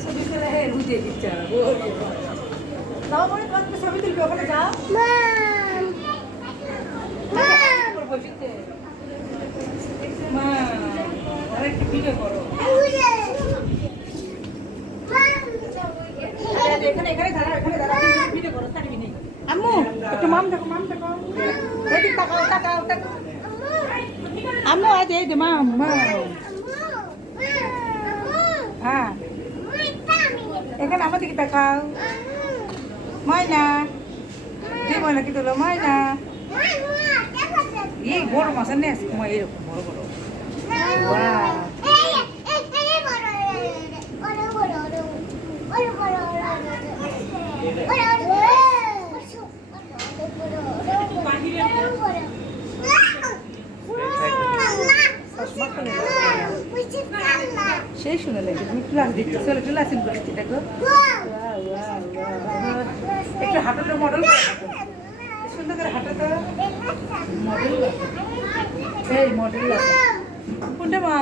ছবি ফেলে বুঝে দিচ্ছে নাও মনে তোমার ছবি তুলবি ওখানে যাও মা আরেকটা ভিডিও করো এখানে এখানে দাঁড়া এখানে দাঁড়া ভিডিও করো থাকবি নেই আম্মু একটু মাম দেখো এদিক তাকাও তাকাও তাকাও আম্মু আজ এই দে মাম হ্যাঁ এখানে আমার দিকে তাকাও ময়না যে ময়না কি তোলো ময়না এই বড় মাছ নিয়ে আসি তোমার এরকম বড় বড় সেই শুনে লাগে তুমি ক্লাস দিচ্ছ চলো ক্লাস করছি দেখো একটু হাঁটাটা মডেল সুন্দর করে হাঁটাটা মডেল এই মডেল কোনটা মা